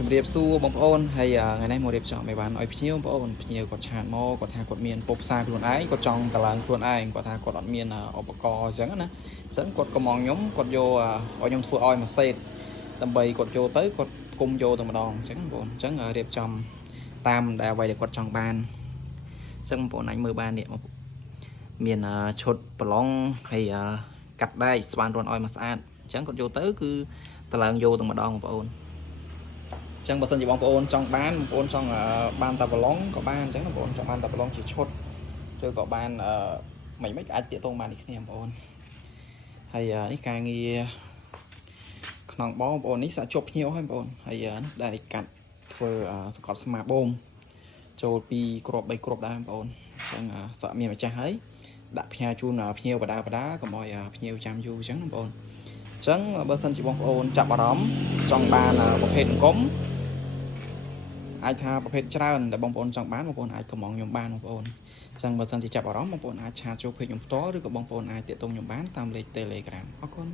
ជំរាបសួរបងប្អូនហើយថ្ងៃនេះមករៀបចំឲ្យបានឲ្យភ្ញៀវបងប្អូនភ្ញៀវគាត់ឆាតមកគាត់ថាគាត់មានពុកផ្សារខ្លួនឯងគាត់ចង់តម្លើងខ្លួនឯងគាត់ថាគាត់អត់មានឧបករណ៍អញ្ចឹងណាអញ្ចឹងគាត់ក៏មកខ្ញុំគាត់យកឲ្យខ្ញុំធ្វើឲ្យមួយសេតដើម្បីគាត់យកទៅគាត់គុំយកតែម្ដងអញ្ចឹងបងប្អូនអញ្ចឹងរៀបចំតាមដែលអ្វីដែលគាត់ចង់បានអញ្ចឹងបងប្អូនអាចមើលបាននេះមានឈុតប្រឡងហើយកាត់ដែកស្វានរន់ឲ្យមកស្អាតអញ្ចឹងគាត់យកទៅគឺតម្លើងយកតែម្ដងបងប្អូនចឹងបើសិនជាបងប្អូនចង់បានបងប្អូនចង់បានតែប្រឡងក៏បានអញ្ចឹងបងប្អូនចង់បានតែប្រឡងជាឈុតឬក៏បានមិនក៏អាចទាក់ទងបាននេះគ្នាបងប្អូនហើយនេះការងារក្នុងបងប្អូននេះសាក់ជប់ភ្ញៀវហើយបងប្អូនហើយដែលកាត់ធ្វើសកត់ស្មាបូមចូលពីគ្រាប់3គ្រាប់ដែរបងប្អូនអញ្ចឹងសាក់មានម្ចាស់ហើយដាក់ផ្ញើជូនភ្ញៀវបដាកុំឲ្យភ្ញៀវចាំយូរអញ្ចឹងបងប្អូនអញ្ចឹងបើសិនជាបងប្អូនចាប់អារម្មណ៍ចង់បានប្រភេទអង្គមអាចថាប្រភេទច្រើនដែលបងប្អូនចង់បានបងប្អូនអាចកំងខ្ញុំបានបងប្អូនអញ្ចឹងបើសិនជាចាប់អារម្មណ៍បងប្អូនអាចឆាតចូលពេកខ្ញុំផ្ទាល់ឬក៏បងប្អូនអាចទាក់ទងខ្ញុំបានតាមលេខ Telegram អរគុណ